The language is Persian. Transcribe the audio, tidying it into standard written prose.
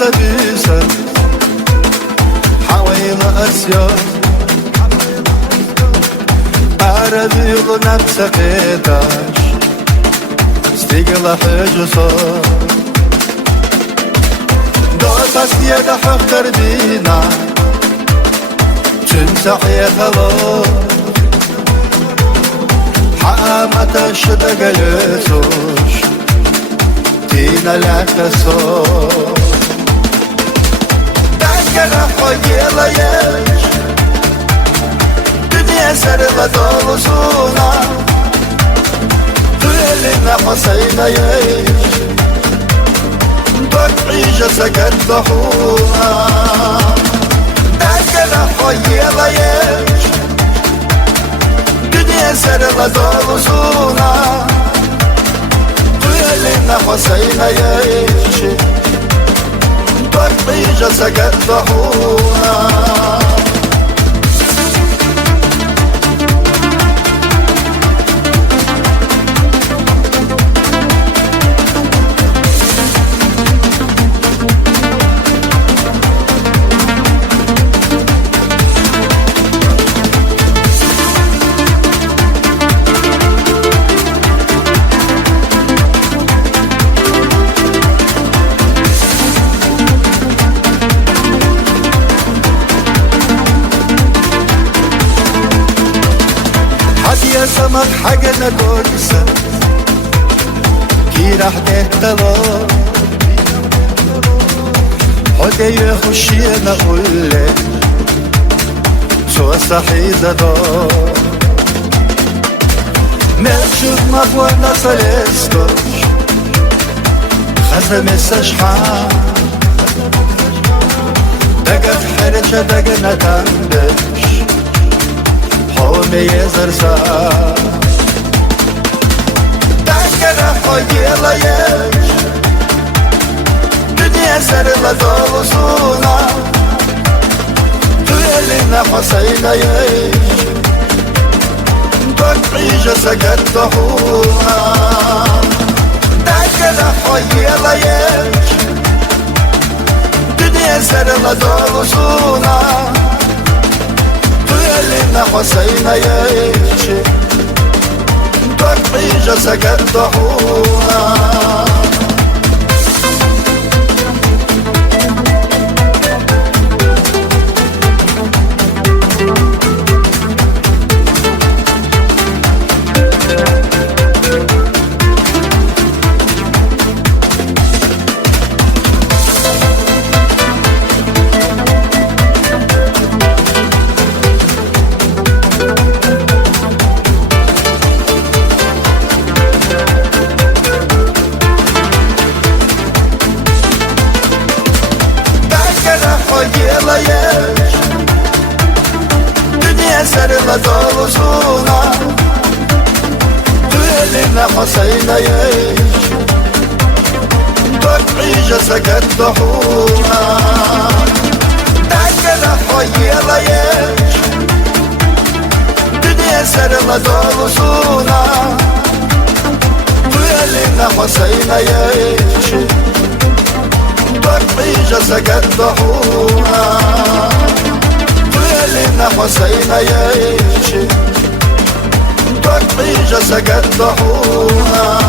زبيسة حويل أسيا أراديل نفسك إيداش ستيقل حجسا دوتاس يدا حقر دينا تنسح يخلو حامتا شدق يسوش تينا لكسو دنگنا خويلا يش دنيا سرلا دولسونا دولنا حسينا يش عيشة سكت ضحونا دنگنا خويلا يش دنيا سرلا دولسونا دولنا حسينا يش عيشة سكت ضحونا يا سمك حاجنا كويسة كي راح تهتلا حاجة يخشينا قولي سوى صحيدة دار ملشوف مفوانا سلسكوش خزم السشحان دقت حرشة دقنا تنبش حومي يزرسا دنگنا خويلا يش دنيا سرلا دولسونا دولنا حسينا يش عيشة سكت ضحونا دنگنا خويلا يش دنيا سرلا دولسونا لنا حسينا يعيش عيشة سكت ضحونا خويلا يش دنيا سرلا دولسونا دولنا حسينا يش عيشة سكت ضحونا دنگنا خويلا يش دنيا سرلا دولسونا دولنا حسينا يش عيشة سكت ضحونا دولنا حسينا يعيش عيشة سكت ضحونا